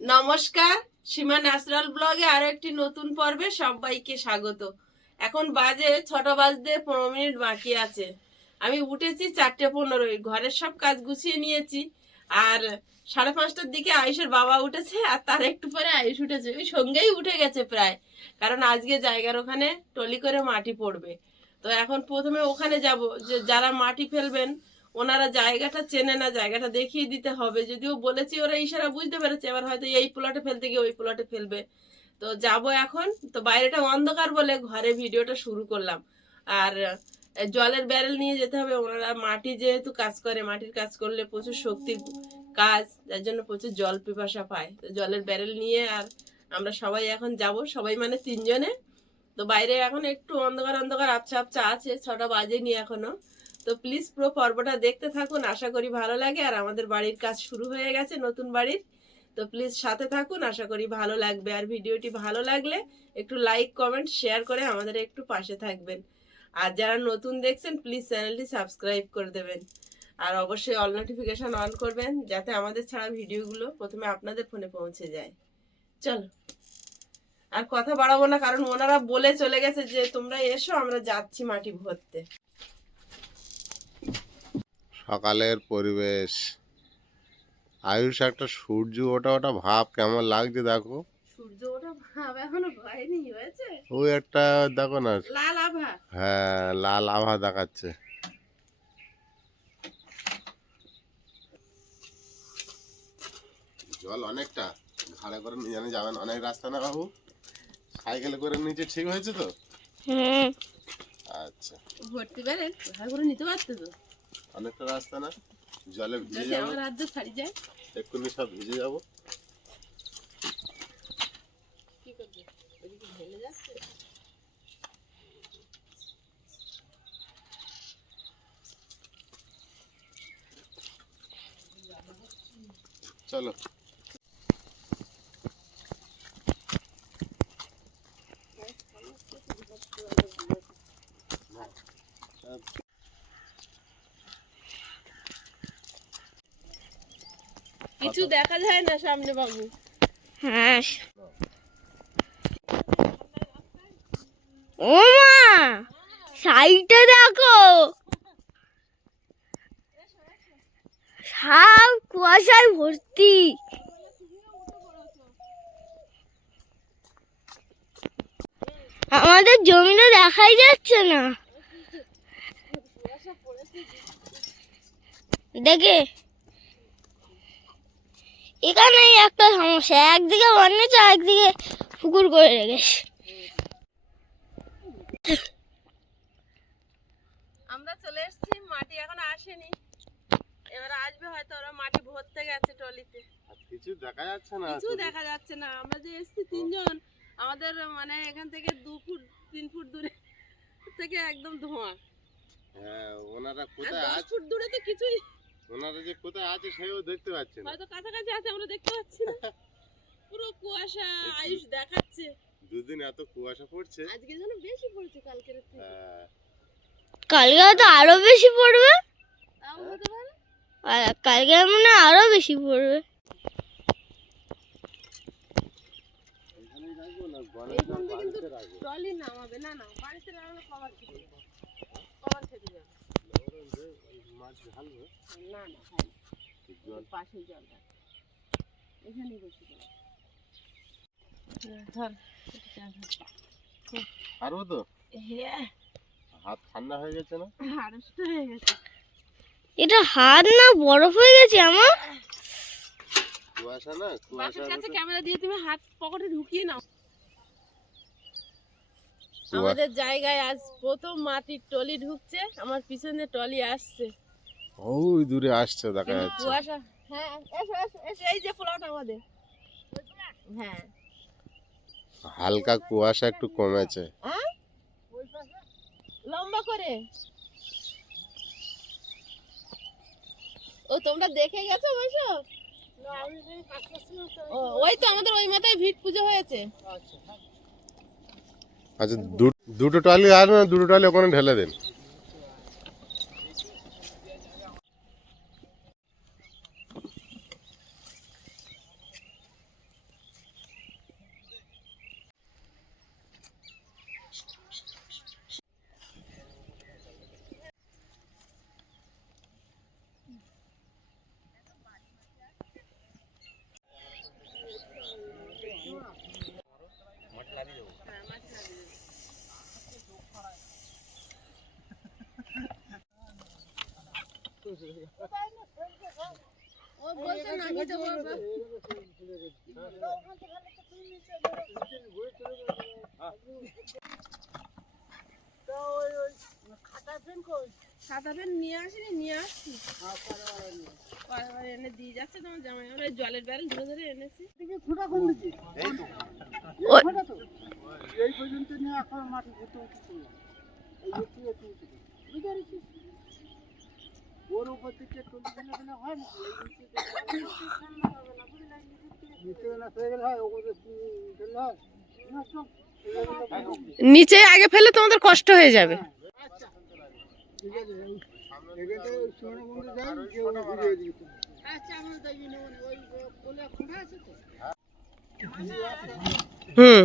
নমস্কার, সীমা ন্যাচারাল ব্লগে আরো একটি নতুন পর্বে সবাইকে স্বাগত। এখন বাজে 6টা বাজতে 15 মিনিট বাকি আছে। আমি উঠেছি 4:15, ঘরের সব কাজ গুছিয়ে নিয়েছি। আর 5:30টার দিকে আয়ুষের বাবা উঠেছে, আর তার একটু পরে আয়ুষ উঠেছে, ওই সঙ্গেই উঠে গেছে প্রায়। কারণ আজকে জায়গার ওখানে টলি করে মাটি পড়বে। তো এখন প্রথমে ওখানে যাব, যে যারা মাটি ফেলবেন ওনারা জায়গাটা চেনে না, জায়গাটা দেখিয়ে দিতে হবে। যদিও বলেছি, ওরা ইশারা বুঝতে পেরেছে, এবার হয়তো এই প্লটে ফেলতে গিয়ে ওই প্লটে ফেলবে। তো যাব এখন। তো বাইরেটা অন্ধকার বলে ঘরে ভিডিওটা শুরু করলাম। আর জলের ব্যারেল নিয়ে যেতে হবে। ওনারা মাটি যেহেতু কাজ করে, মাটির কাজ করলে প্রচুর শক্তির কাজ, যার জন্য প্রচুর জল পিপাসা পায়। তো জলের ব্যারেল নিয়ে আর আমরা সবাই এখন যাব, সবাই মানে 3 জনে। তো বাইরে এখন একটু অন্ধকার অন্ধকার আবছা আবছা আছে, 6টা বাজেনি এখনো। তো প্লিজ পুরো পর্বটা দেখতে থাকুন, আশা করি ভালো লাগে। আর আমাদের বাড়ির কাজ শুরু হয়ে গেছে, নতুন বাড়ির। তো প্লিজ সাথে থাকুন, আশা করি ভালো লাগবে। আর ভিডিওটি ভালো লাগলে একটু লাইক কমেন্ট শেয়ার করে আমাদের একটু পাশে থাকবেন। আর যারা নতুন দেখছেন প্লিজ চ্যানেলটি সাবস্ক্রাইব করে দেবেন। আর অবশ্যই অল নোটিফিকেশন অন করবেন, যাতে আমাদের ছাড়া ভিডিওগুলো প্রথমে আপনাদের ফোনে পৌঁছে যায়। চলো, আর কথা বাড়াবো না, কারণ ওনারা বলে চলে গেছে যে তোমরা এসো, আমরা যাচ্ছি মাটি ভরতে। সকালের পরিবেশ, আয়ুষ একটা সূর্য ওটা ওটা ভাব কেমন লাগছে দেখো। সূর্য ওঠা ভাব এখনো হয়নি, হয়েছে ওই একটা দেখো না, লাল আভা। হ্যাঁ লাল আভা দেখাচ্ছে। জল অনেকটা, ঘাড়ে করে নিয়ে জানে যাবেন, অনেক রাস্তা না বাবু? সাইকেলে করে নিচে ঠিক হয়েছে তো? আচ্ছা, ভর্তি বেড়ে ঘাড় করে নিতে পারতো তো। অনেকটা রাস্তা না, জলে ভিজে যদি যাবো, আমার রাজ্য ছাড়ি যায় এক্ষুনি সব ভিজে যাবো। কি করবে, ওদিকে ঢেলে যাচ্ছে। চলো কিছু দেখা যায় না সামনে বাবু। হ্যাঁ। ও মা, সাইডে দেখো, সব কুয়াশায় ভর্তি। আমাদের জমিটা দেখাই যাচ্ছে না দেখে। এখানেই একটা সমস্যা, একদিকে বানিয়েছে একদিকে পুকুর করে রেখেছে। আমরা চলে এসেছি, মাটি এখন আসেনি, এবার আসবে হয়তো। ওরা মাটি ভরতে গেছে টলিতে। কিছু দেখা যাচ্ছে না, কিছু দেখা যাচ্ছে না। আমরা যে এসেছি 3 জন, আমাদের মানে এখান থেকে 2 ফুট 3 ফুট দূরে থেকে একদম ধোঁয়া। হ্যাঁ ওনারা আর কোথায় 10 আছে, ফুট দূরে তো কিছুই, ওনারা যে কোথায় আছে সেও দেখতে পাচ্ছে না। হয়তো কাছাকাছি আছে, আমরা দেখতে পাচ্ছি না। পুরো কুয়াশা। আয়ুষ দেখাচ্ছে দুদিন এত কুয়াশা পড়ছে, আজকে যেন বেশি পড়েছে কালকের থেকে। কালকে হয়তো আরো বেশি পড়বে, তাও হতে পারে। আর কালকে মনে হয় আরো বেশি পড়বে। এইখানে কিন্তু ট্রলি নামাবে না, না বাড়িতে নামালে কভার খেতে যাবে, কভার খেতে যাবে। না না খাই না, পাশে জলটা এখানেই বসে যাবে। ধর পারবো তো? হ্যাঁ, হাত ঠান্ডা হয়ে গেছে না? আড়ষ্ট হয়ে গেছে। এটা হাত না বরফ হয়ে গেছে আমার। কুয়াশা না, বাসের কাছে ক্যামেরা দিয়ে তুমি হাত পকেটে ঢুকিয়ে নাও। আমাদের জায়গায় আজ প্রথম মাটির টলি ঢুকছে, আমার পিছনে টলি আসছে। ওই দূরে আসছে দেখা কিন্তু যাচ্ছে। কুয়াশা। হ্যাঁ এসো এসো এসো, এই যে প্লট আমাদের। হ্যাঁ হালকা কুয়াশা একটু কমেছে। হ্যাঁ, লম্বা করে। ও তোমরা দেখে গেছো বসো? ওই তো আমাদের ওই মাথায় ভিট পুজো হয়েছে। আচ্ছা দুটো টলি আর না, দুটো টলি ওখানে ঢেলে দেন। ও বলছে নামিয়ে দেবো বাবা। খাতা পেন নিয়ে আসিনি, নিয়ে আসছি। পরের এনে দিয়ে যাচ্ছে তোমার জামাই। আমরা ওই জলের ব্যারেল ধরে ধরে এনেছি। এই পর্যন্ত নিয়ে এখন মাটি ঘুরতে উঠেছিল ওর উপর থেকে একটু হয় না নিচে আগে ফেলে তোমাদের কষ্ট হয়ে যাবে। ঠিক আছে এখানে সোনামন্দির যান কেউ ঘুরিয়ে দিয়েছে। আচ্ছা আমরা দেখি নেব না ওই কোলে খুঁড়ে আছে তো হুম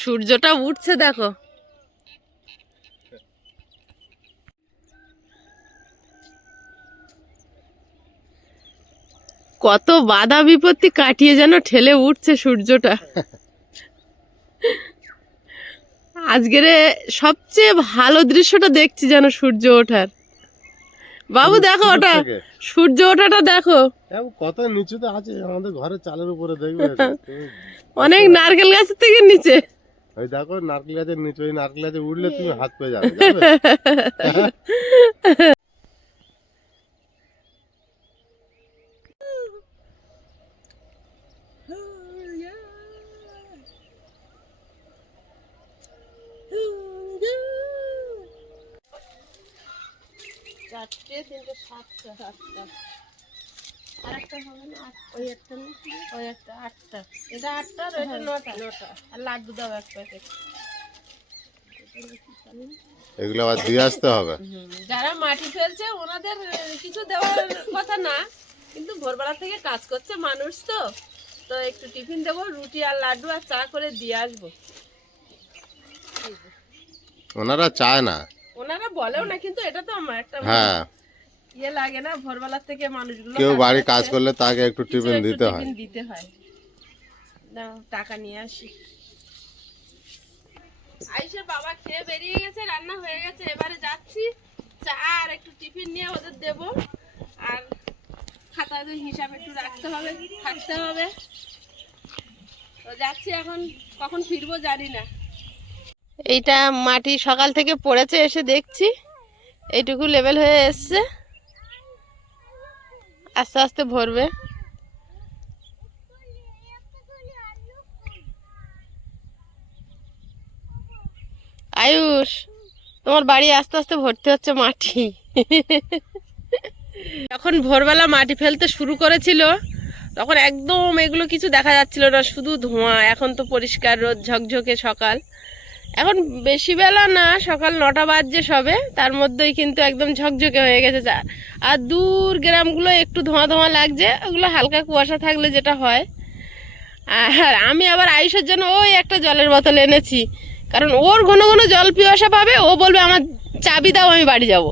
সূর্যটা উঠছে দেখো। কত বাধা বিপত্তি কাটিয়ে যেন ঠেলে উঠছে সূর্যটা। আজকের সবচেয়ে ভালো দৃশ্যটা দেখছি যেন সূর্য ওঠার। বাবু দেখো ওটা সূর্য ওঠাটা দেখো। কত নিচুতে আছে আমাদের ঘরের চালের উপরে দেখবে। অনেক নারকেল গাছের থেকে নিচে। ওই দেখো নারকেল গাছের নিচে, ওই নারকেল গাছে উঠলে তুমি হাত পেয়ে যাবে। চারটে, তিনটে, সাতটা। আর একটা হবে না? ওই একটা না? ওই একটা, আটটা। এটা আটটা আর ওইটা নটা। আর লাড্ডু দাও এক প্যাকেট। এগুলো আবার দিয়ে আসতে হবে। যারা মাটি ফেলছে ওনাদের কিছু দেওয়ার কথা না, কিন্তু ভোরবেলা থেকে কাজ করছে মানুষ, তো একটু টিফিন দেবো, রুটি আর লাড্ডু আর চা করে দিয়ে আসবো। ওনারা চায় না, ওনারা বলেও না, কিন্তু এটা তো আমার একটা হ্যাঁ ইয়ে লাগে না, ভোরবেলা থেকে মানুষগুলো কেউ কাজ বাড়ি কাজ করছে, করলে তাকে একটু কিছু টিফিন একটু দিতে হয়। টিফিন দিতে হয়। দাও টাকা নিয়ে আসি। আইসে বাবা খেয়ে বেরিয়ে গেছে, রান্না হয়ে গেছে, এবারে যাচ্ছি চা আর একটু টিফিন নিয়ে ওদের দেবো। আর খাতাতে হিসাব একটু রাখতে হবে, থাকতে হবে। তো যাচ্ছি, এখন কখন ফিরবো জানি না। এইটা মাটি সকাল থেকে পড়েছে, এসে দেখছি এইটুকু লেভেল হয়ে এসছে, আস্তে আস্তে ভরবে। আয়ুষ, তোমার বাড়ি আস্তে আস্তে ভর্তি হচ্ছে মাটি। যখন ভোরবেলা মাটি ফেলতে শুরু করেছিল তখন একদম এগুলো কিছু দেখা যাচ্ছিল না, শুধু ধোঁয়া। এখন তো পরিষ্কার রোদ ঝকঝকে সকাল। এখন বেশি বেলা না, সকাল 9টা বাজছে সবে, তার মধ্যেই কিন্তু একদম ঝকঝকে হয়ে গেছে। আর দূর গ্রামগুলো একটু ধোঁয়া ধোঁয়া লাগছে, ওগুলো হালকা কুয়াশা থাকলে যেটা হয়। আর আমি আবার আয়ুষের জন্য ওই একটা জলের বোতল এনেছি, কারণ ওর ঘন ঘন জল পিপাসা পাবে, ও বলবে আমার চাবি দাও, আমি বাড়ি যাব।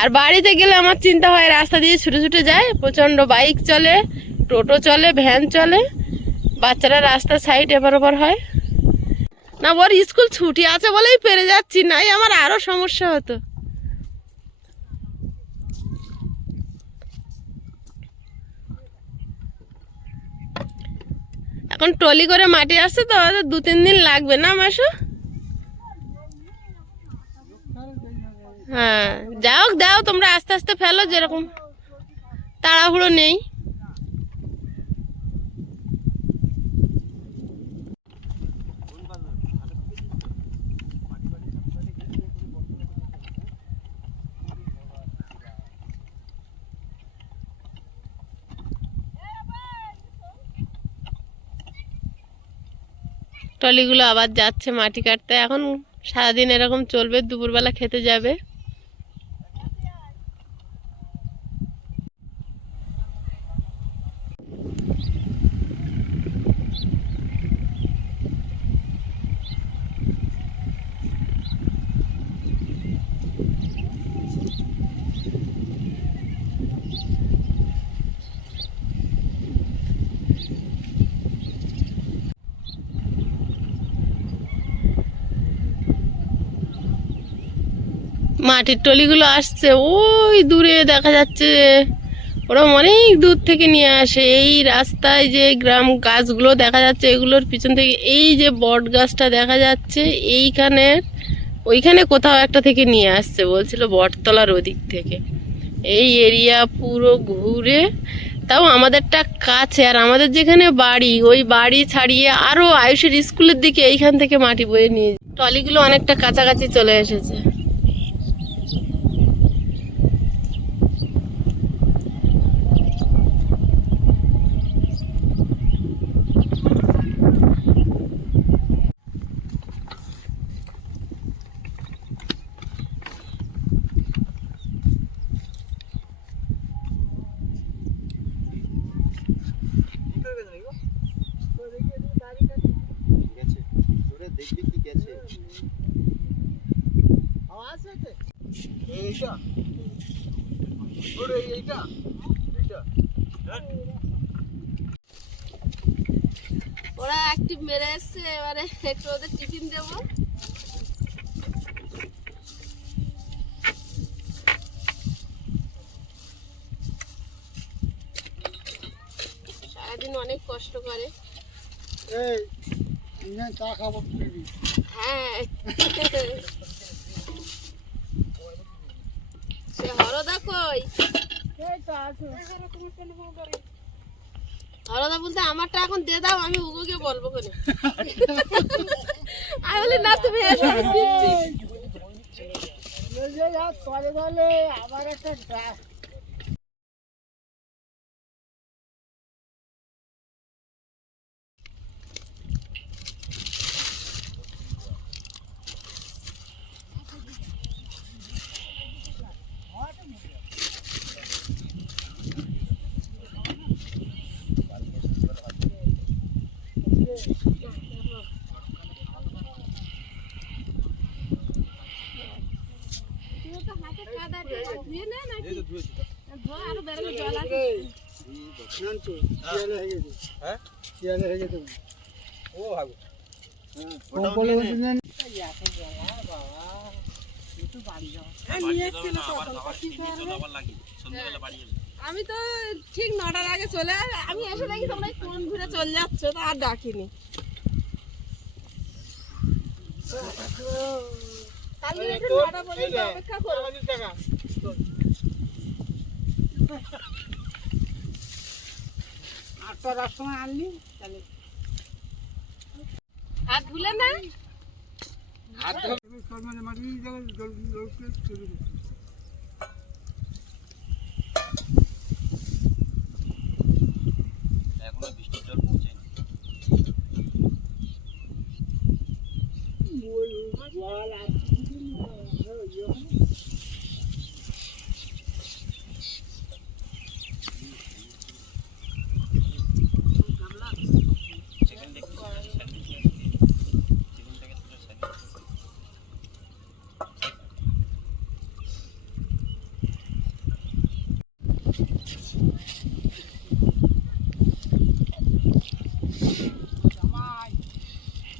আর বাড়িতে গেলে আমার চিন্তা হয়, রাস্তা দিয়ে ছুটে ছুটে যায়, প্রচণ্ড বাইক চলে, টোটো চলে, ভ্যান চলে, বাচ্চারা রাস্তার সাইড এপার ওপার হয় না। ওর স্কুল ছুটি আছে বলেই পেরে যাচ্ছি, নাই আমার আরো সমস্যা হতো। এখন ট্রলি করে মাটি আসছে তো, 2-3 দিন লাগবে না মাসু? হ্যাঁ যাও দাও, তোমরা আস্তে আস্তে ফেলো, যেরকম তাড়াহুড়ো নেই। ট্রলিগুলো আবার যাচ্ছে মাটি কাটতে। এখন সারাদিন এরকম চলবে, দুপুরবেলা খেতে যাবে। মাটির টলিগুলো আসছে ওই দূরে দেখা যাচ্ছে, ওরা অনেক দূর থেকে নিয়ে আসে। এই রাস্তায় যে গ্রাম গাছগুলো দেখা যাচ্ছে এগুলোর পিছন থেকে এই যে বট গাছটা দেখা যাচ্ছে এইখানে, ওইখানে কোথাও একটা থেকে নিয়ে আসছে, বলছিল বটতলার ওদিক থেকে। এই এরিয়া পুরো ঘুরে, তাও আমাদেরটা কাছে, আর আমাদের যেখানে বাড়ি ওই বাড়ি ছাড়িয়ে আরো আয়ুষের স্কুলের দিকে এইখান থেকে মাটি বয়ে নিয়ে টলিগুলো অনেকটা কাছাকাছি চলে এসেছে। এইটা ওরে এইটা এইটা ওরা অ্যাক্টিভ মেরে এসছে, এবারে একটু ওদের টিফিন দেবো। সারাদিন অনেক কষ্ট করে। এই ইনে চা খাবো তুমি হ্যাঁ সে হরদা কই? হরদা বলতে আমারটা এখন দিয়ে দাও, আমি উগোকে বলবো কেন। আমি বলি না তুমি এসো, আমি দিচ্ছি। এই যে তলে তলে আবার একটা আমি তো ঠিক 9টার আগে চলে আমি এসে দেখি তোমরা কোন ঘুরে চলে যাচ্ছ, তা আর ডাকিনি। তাহলে একটু 9টা পর্যন্ত অপেক্ষা করো। আটটার সময় আনলি তাহলে হাত ভুলে না হাত মানে মাটি জল শুরু এখনো বৃষ্টির জল পৌঁছায়নি।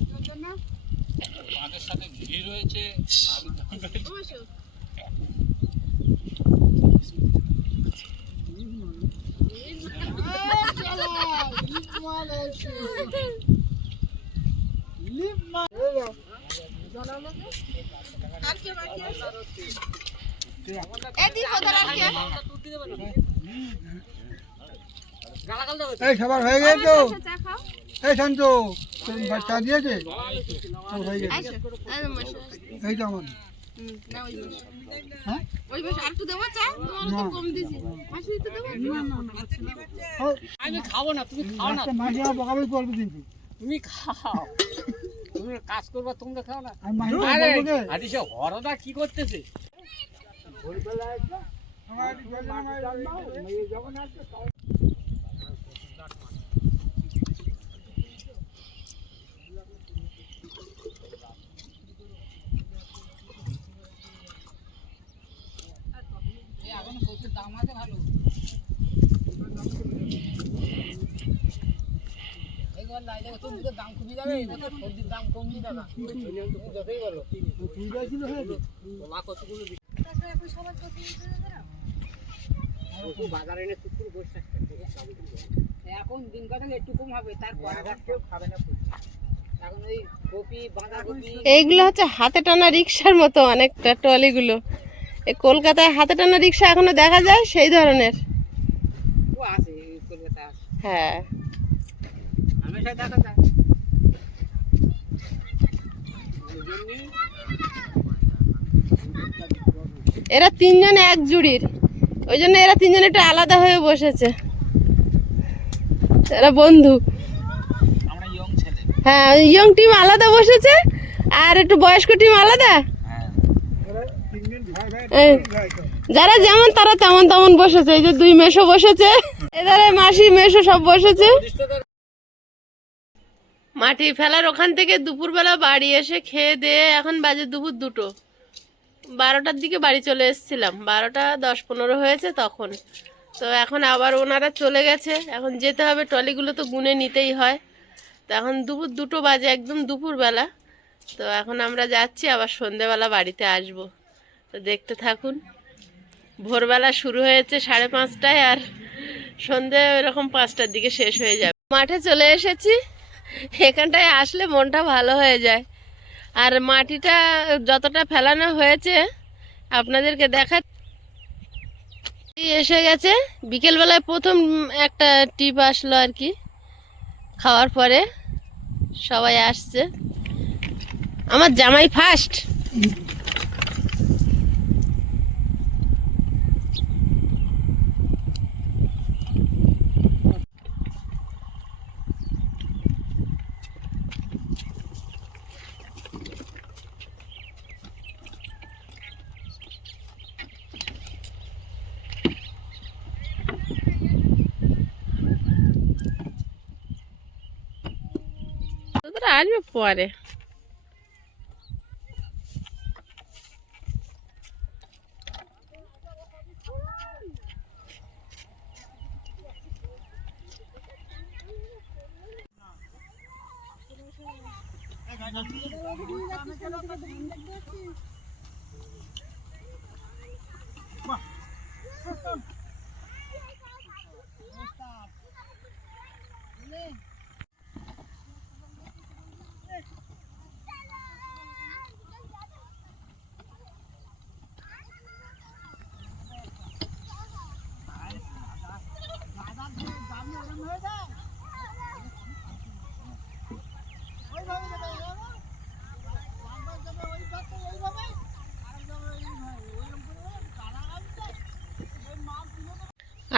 জল বাঁধের সাথে ঘিরে রয়েছে। এই সবার হয়ে গেছে তো? এই শান্ত চা দিয়েছে হয়ে গেছে। এই তো আমার হ্যাঁ আমি খাবো না, তুমি খাও না। মাসি আমার বকাবকি করবে কিন্তু তুমি খাও, তুমি কাজ করবা, তোমরা খাও না। আমি মাসি আরে বলবো কে? আরে সে হরদা কি করতেছে? এখন কচুর দাম আছে ভালো। এইবার লাই দেখো সবজির দাম কমে যাবে, এবছর সবজির দাম কমবে দাদা। যতই বলো তুই যাইছিল হয়ে মা কতগুলো বাজারে এনে চুপ করে বসে থাকতে এখন দিন কত একটু কম হবে, তারপরে কেউ খাবে না। এখন ওই কপি বাঁধাকপি এইগুলো হচ্ছে হাতে টানা রিক্সার মতো অনেকটা ট্রলিগুলো। এই কলকাতায় হাতে টানা রিক্সা এখনো দেখা যায় সেই ধরনের। ও আছে কলকাতা আছে, হ্যাঁ, হামেশা দেখা যায়। এরা তিনজনে এক জুড়ির, ওই জন্য এরা তিনজনে একটু আলাদা হয়ে বসেছে। এরা বন্ধু। আমরা ইয়ং ছেলে। হ্যাঁ, ইয়ং টিম আলাদা বসেছে আর একটু বয়স্ক টিম আলাদা। এই, যারা যেমন তারা তেমন তেমন বসেছে। এই যে দুই মেশো বসেছে, এধারে মাসি মেশো সব বসেছে। মাটি ফেলার ওখান থেকে দুপুরবেলা বাড়ি এসে খেয়ে দিয়ে এখন বাজে দুপুর 2টো। 12টার দিকে বাড়ি চলে এসেছিলাম, 12টা 10-15 হয়েছে তখন। তো এখন আবার ওনারা চলে গেছে, এখন যেতে হবে, ট্রলিগুলো তো গুনে নিতেই হয়। তো এখন দুপুর 2টো বাজে, একদম দুপুরবেলা। তো এখন আমরা যাচ্ছি, আবার সন্ধেবেলা বাড়িতে আসব। তো দেখতে থাকুন। ভোরবেলা শুরু হয়েছে 5:30টায়, আর সন্ধে এরকম 5টার দিকে শেষ হয়ে যাবে। মাঠে চলে এসেছি, এখানটায় আসলে মনটা ভালো হয়ে যায়। আর মাটিটা যতটা ফেলানো হয়েছে আপনাদেরকে দেখা এসে গেছে। বিকেলবেলায় প্রথম একটা টিপ আসলো আর কি, খাওয়ার পরে সবাই আসছে। আমার জামাই ফার্স্ট। তোরা আসবে পরে।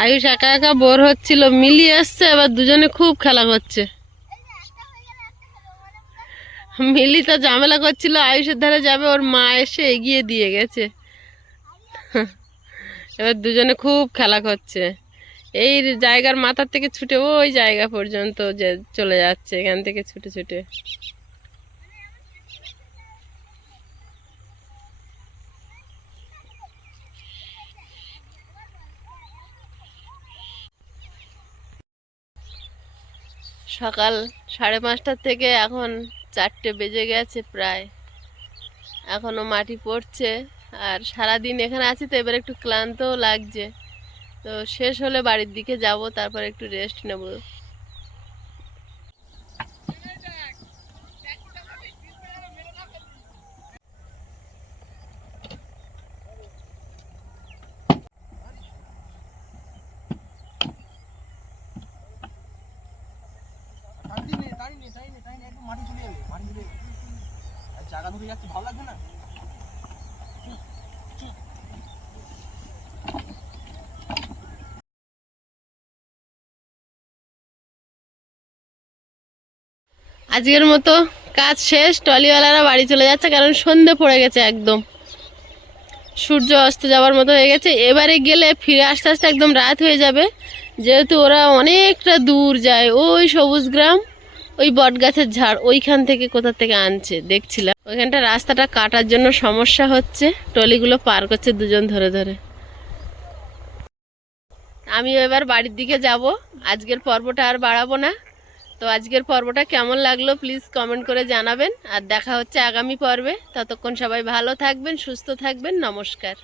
আয়ুষ একা একা বোর হচ্ছিল, মিলিয়ে আসছে, এবার দুজনে খুব খেলা করছে। মিলি তো ঝামেলা করছিল আয়ুষের ধারে যাবে, ওর মা এসে এগিয়ে দিয়ে গেছে। এবার দুজনে খুব খেলা করছে। এই জায়গার মাথার থেকে ছুটে ওই জায়গা পর্যন্ত যে চলে যাচ্ছে, এখান থেকে ছুটে ছুটে। সকাল 5:30 থেকে এখন 4টে বেজে গেছে প্রায়, এখনো মাটি পড়ছে। আর সারাদিন এখানে আছি তো এবার একটু ক্লান্তও লাগছে। তো শেষ হলে বাড়ির দিকে যাব, তারপর একটু রেস্ট নেব। জায়গা ধরে যাচ্ছে, ভালো লাগবে না। আজকের মতো কাজ শেষ, ট্রলিওয়ালারা বাড়ি চলে যাচ্ছে, কারণ সন্ধে পড়ে গেছে, একদম সূর্য অস্ত যাওয়ার মতো হয়ে গেছে। এবারে গেলে ফিরে আসতে আসতে একদম রাত হয়ে যাবে, যেহেতু ওরা অনেকটা দূর যায়। ওই সবুজ গ্রাম, ওই বট গাছের ঝাড়, ওইখান থেকে কোথা থেকে আনছে দেখছিলাম। ওইখানটা রাস্তাটা কাটার জন্য সমস্যা হচ্ছে, ট্রলিগুলো পার করছে দুজন ধরে ধরে। আমিও এবার বাড়ির দিকে যাব, আজকের পর্বটা আর বাড়াবো না। তো আজকের পর্বটা কেমন লাগলো প্লিজ কমেন্ট করে জানাবেন, আর দেখা হচ্ছে আগামী পর্বে। ততক্ষণ সবাই ভালো থাকবেন, সুস্থ থাকবেন, নমস্কার।